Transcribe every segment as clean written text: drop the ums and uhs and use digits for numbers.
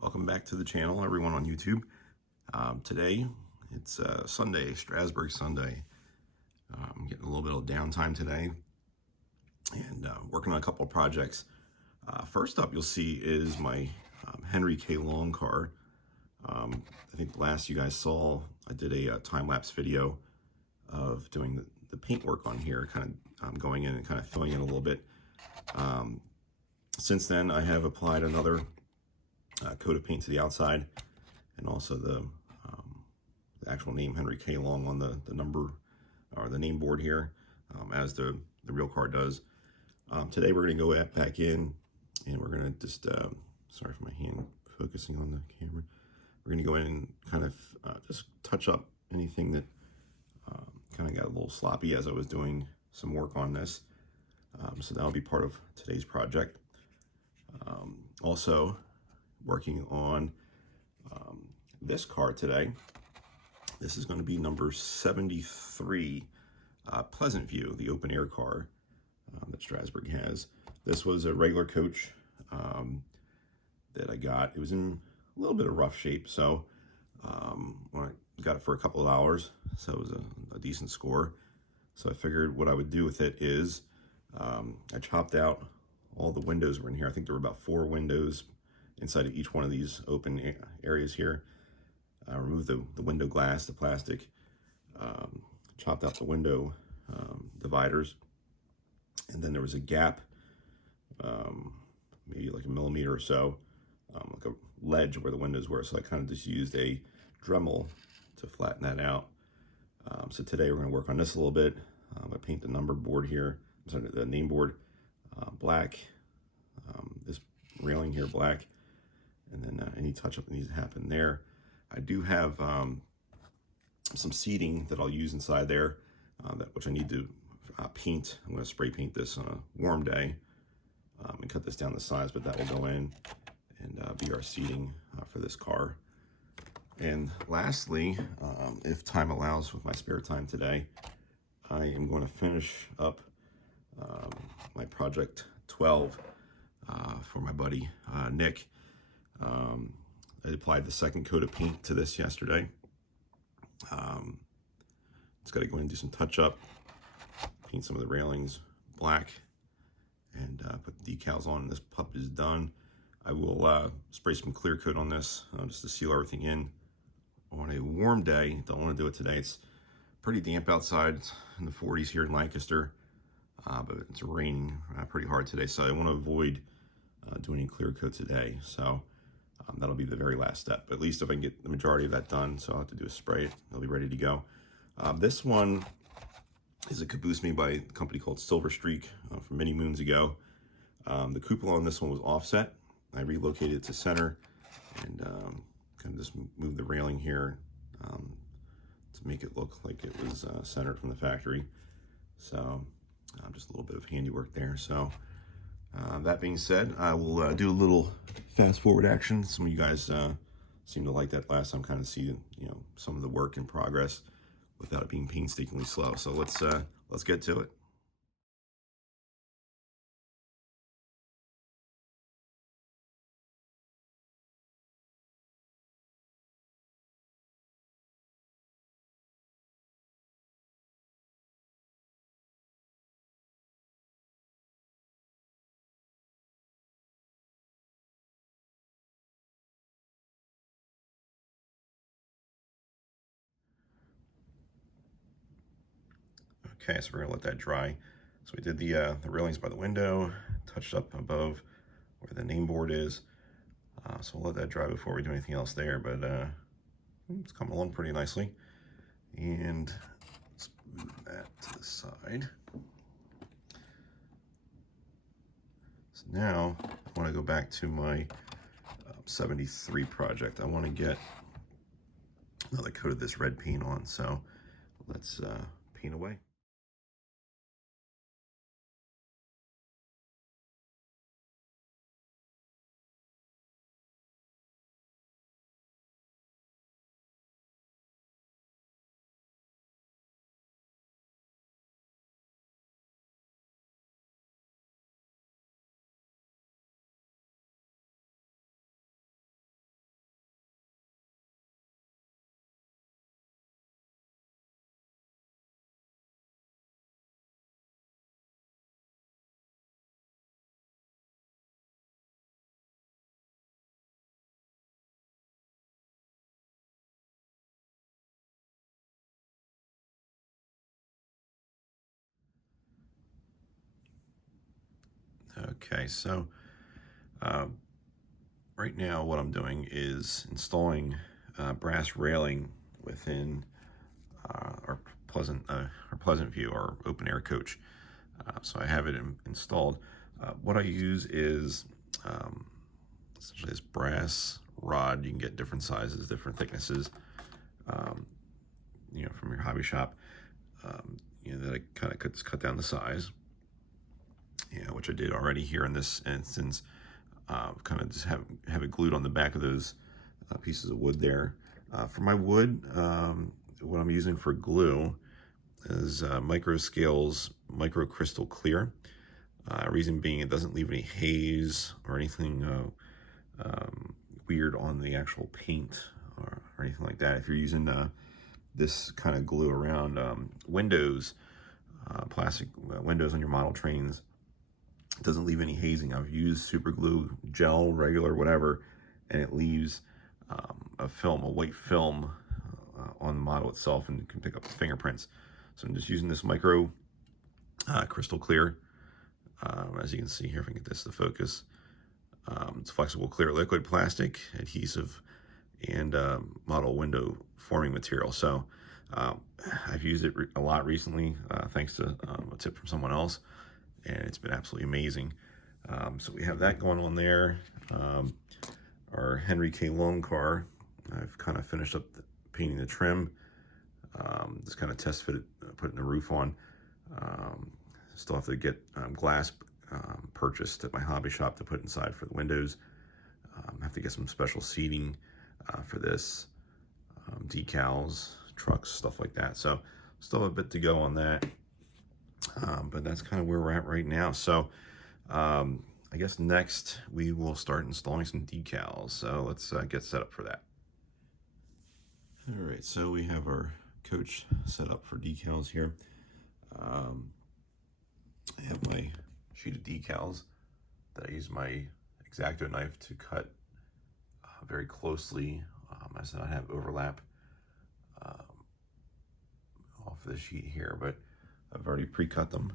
Welcome back to the channel, everyone on YouTube. Today, it's Sunday, Strasburg Sunday. I'm getting a little bit of downtime today and working on a couple of projects. First up, you'll see is my Henry K. Long car. I think last you guys saw, I did a time-lapse video of doing the paint work on here, kind of going in and kind of filling in a little bit. Since then, I have applied another coat of paint to the outside, and also the actual name Henry K. Long on the number or the name board here, as the real car does. Today we're going to go back in and we're going to just sorry for my hand focusing on the camera. We're going to go in and kind of just touch up anything that kind of got a little sloppy as I was doing some work on this. So that'll be part of today's project. Also working on this car today. This is going to be number 73, Pleasant View, the open air car that Strasburg has. This was a regular coach that I got. It was in a little bit of rough shape, so when I got it for a couple of hours, so it was a decent score. So I figured what I would do with it is I chopped out all the windows were in here. I think there were about 4 windows inside of each one of these open areas here. Removed the window glass, the plastic, chopped out the window dividers, and then there was a gap, maybe like a millimeter or so, like a ledge where the windows were, so I kind of just used a Dremel to flatten that out. So today we're going to work on this a little bit. I'm going to paint the number board here, I'm sorry, the name board black, this railing here black, and then any touch-up that needs to happen there. I do have some seating that I'll use inside there, which I need to paint. I'm going to spray paint this on a warm day and cut this down the size, but that will go in and be our seating for this car. And lastly, if time allows with my spare time today, I am going to finish up my project 12 for my buddy Nick. I applied the second coat of paint to this yesterday. It's got to go in and do some touch up, paint some of the railings black, and put the decals on, and this pup is done. I will spray some clear coat on this just to seal everything in on a warm day. Don't want to do it today. It's pretty damp outside. It's in the 40s here in Lancaster, but it's raining pretty hard today, so I want to avoid doing any clear coat today. So that'll be the very last step. At least if I can get the majority of that done, so I'll have to do is spray it. It'll be ready to go. This one is a caboose made by a company called Silver Streak from many moons ago. The cupola on this one was offset. I relocated it to center and kind of just moved the railing here to make it look like it was centered from the factory. So just a little bit of handiwork there. So that being said, I will do a little fast forward action. Some of you guys seemed to like that last time, kind of see some of the work in progress without it being painstakingly slow. So let's get to it. Okay, so we're gonna let that dry. So we did the railings by the window, touched up above where the name board is. So we'll let that dry before we do anything else there, but it's coming along pretty nicely. And let's move that to the side. So now I want to go back to my 73 project. I want to get another coat of this red paint on, so let's paint away. Okay, so right now what I'm doing is installing brass railing within our Pleasant View, our open air coach. So I have it installed. What I use is essentially this brass rod. You can get different sizes, different thicknesses, you know, from your hobby shop. You know, that I kind of cut down the size. Yeah, which I did already here in this instance. Kind of just have it glued on the back of those pieces of wood there. For my wood, what I'm using for glue is Micro Scales Micro Crystal Clear. Reason being, it doesn't leave any haze or anything weird on the actual paint or anything like that. If you're using this kind of glue around windows, plastic windows on your model trains, it doesn't leave any hazing. I've used super glue, gel, regular, whatever, and it leaves a film, a white film on the model itself, and you can pick up the fingerprints. So I'm just using this micro crystal clear. As you can see here, if I can get this to focus, it's flexible clear liquid plastic, adhesive, and model window forming material. So I've used it a lot recently, thanks to a tip from someone else, and it's been absolutely amazing. So we have that going on there. Our Henry K. Long car, I've kind of finished up painting the trim. Just kind of test fitted, putting the roof on. Still have to get glass purchased at my hobby shop to put inside for the windows. Have to get some special seating for this, decals, trucks, stuff like that. So still a bit to go on that. But that's kind of where we're at right now. So I guess next we will start installing some decals. So let's get set up for that. All right, so we have our coach set up for decals here. I have my sheet of decals that I use my X-Acto knife to cut very closely, as I have overlap off the sheet here, but I've already pre-cut them.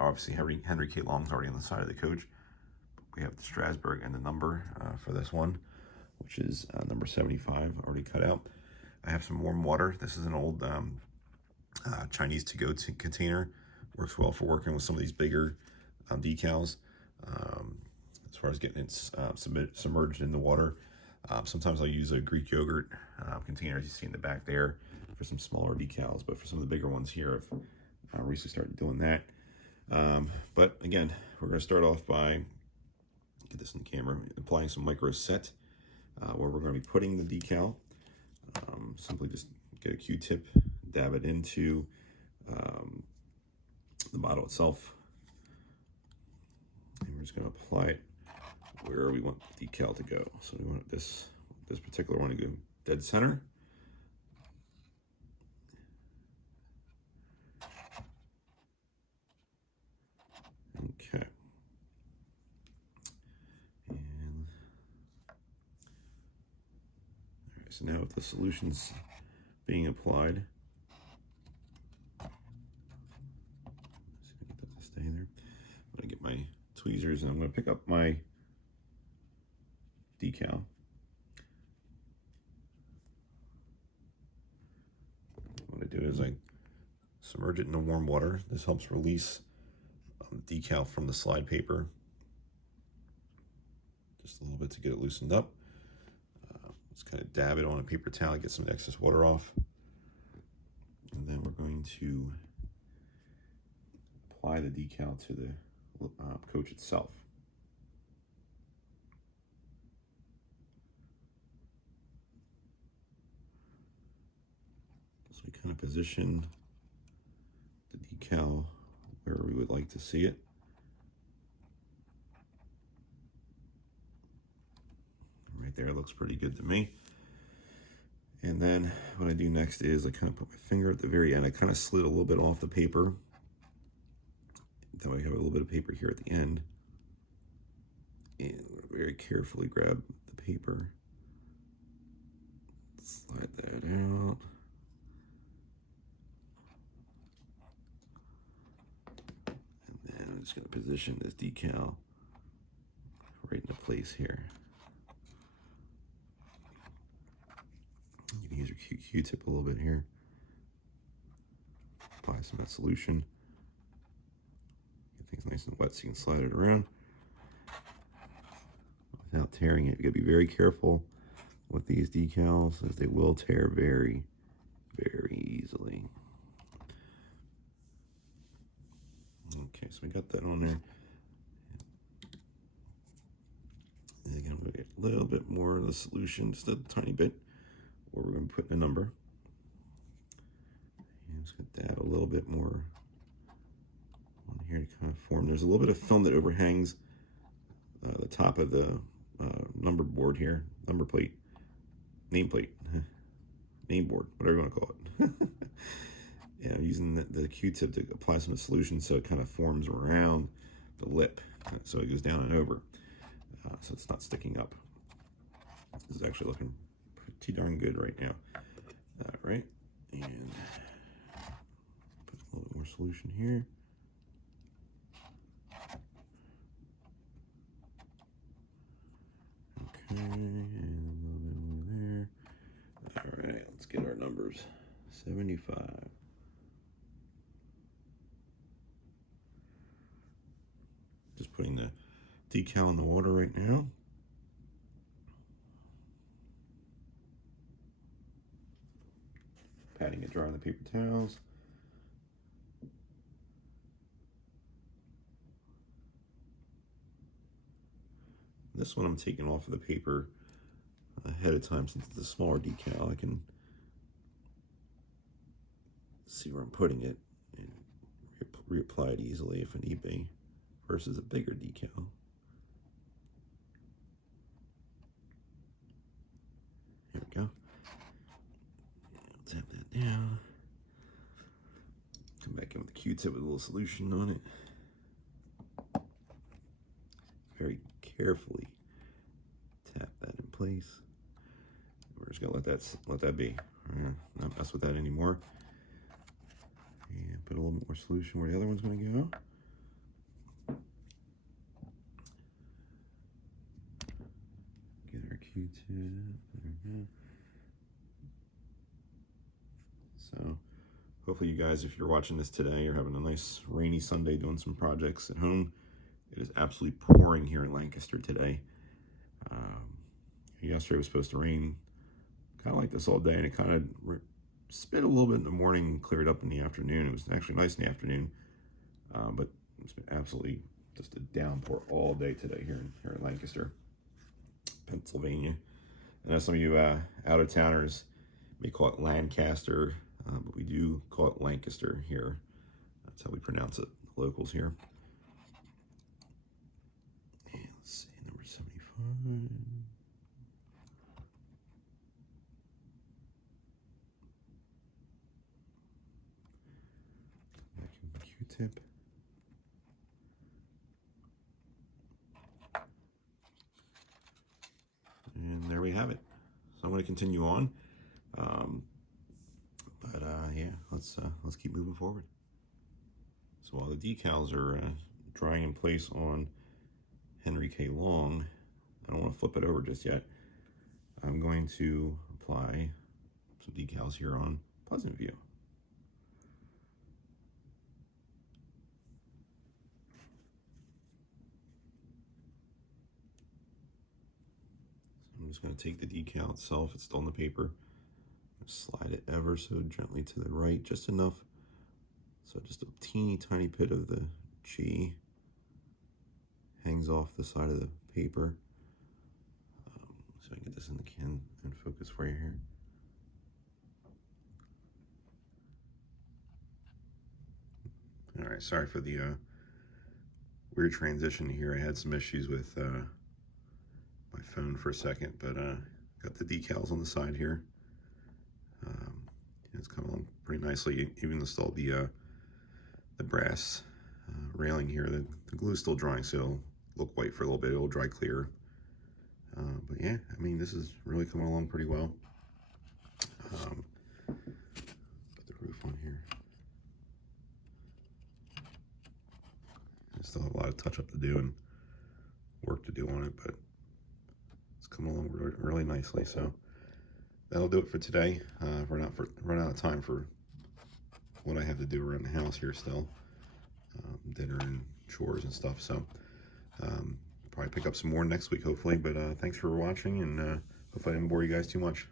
Obviously Henry K. Long's already on the side of the coach. We have the Strasburg and the number for this one, which is number 75, already cut out. I have some warm water. This is an old Chinese to-go container. Works well for working with some of these bigger decals. As far as getting it submerged in the water. Sometimes I'll use a Greek yogurt container, as you see in the back there, for some smaller decals. But for some of the bigger ones here, I've recently started doing that. But again, we're going to start off by, get this in the camera, applying some micro set where we're going to be putting the decal. Simply just get a Q-tip, dab it into the model itself, and we're just going to apply it where we want the decal to go. So we want this particular one to go dead center. Okay. And all right, so now with the solutions being applied, just gonna get that to stay there. I'm gonna get my tweezers and I'm gonna pick up my decal. What I do is I submerge it in warm water. This helps release decal from the slide paper. Just a little bit to get it loosened up. Just kind of dab it on a paper towel, get some of the excess water off. And then we're going to apply the decal to the coach itself. So we kind of position the decal where we would like to see it. Right there, looks pretty good to me. And then what I do next is I kind of put my finger at the very end. I kind of slid a little bit off the paper. That way I have a little bit of paper here at the end. And very carefully grab the paper. Slide that out. And then I'm just going to position this decal right into place here. You can use your Q-tip a little bit here. Apply some of that solution. Get things nice and wet so you can slide it around without tearing it. You gotta be very careful with these decals, as they will tear very, very easily. Okay, so we got that on there. And again, I'm gonna get a little bit more of the solution, just a tiny bit, where we're going to put in a number. And just going to add a little bit more on here to kind of form. There's a little bit of film that overhangs the top of the number board here, number plate, nameplate, name board, whatever you want to call it. And I'm using the Q-tip to apply some of the solution so it kind of forms around the lip, so it goes down and over, so it's not sticking up. This is actually looking pretty darn good right now. All right, and put a little bit more solution here. Okay, and a little bit more there. All right, let's get our numbers. 75. Just putting the decal in the water right now. Patting it dry on the paper towels. This one I'm taking off of the paper ahead of time since it's a smaller decal. I can see where I'm putting it and reapply it easily if need be, versus a bigger decal. Here we go. Tap that down. Come back in with the Q-tip with a little solution on it. Very carefully tap that in place. We're just gonna let that be. Not mess with that anymore. And put a little bit more solution where the other one's gonna go. Get our Q-tip. There we go. So hopefully you guys, if you're watching this today, you're having a nice rainy Sunday doing some projects at home. It is absolutely pouring here in Lancaster today. Yesterday was supposed to rain kind of like this all day, and it kind of spit a little bit in the morning and cleared up in the afternoon. It was actually nice in the afternoon, but it's been absolutely just a downpour all day today here in Lancaster, Pennsylvania. I know some of you out-of-towners may call it Lancaster, but we do call it Lancaster here. That's how we pronounce it, the locals here. And let's see, number 75. Vacuum Q-tip. And there we have it. So I'm going to continue on. Yeah, let's keep moving forward. So while the decals are drying in place on Henry K. Long, I don't want to flip it over just yet. I'm going to apply some decals here on Pleasant View. So I'm just going to take the decal itself, it's still on the paper, slide it ever so gently to the right, just enough, so just a teeny tiny bit of the G hangs off the side of the paper. So I can get this in the can and focus for you here. All right, sorry for the weird transition here. I had some issues with my phone for a second, but got the decals on the side here. It's coming along pretty nicely. Even installed the brass railing here. The glue is still drying, so it'll look white for a little bit. It'll dry clear. But yeah, I mean, this is really coming along pretty well. Put the roof on here. I still have a lot of touch-up to do and work to do on it, but it's coming along really nicely. So that'll do it for today. Run out of time for what I have to do around the house here still. Dinner and chores and stuff. So probably pick up some more next week, hopefully. But thanks for watching, and hopefully I didn't bore you guys too much.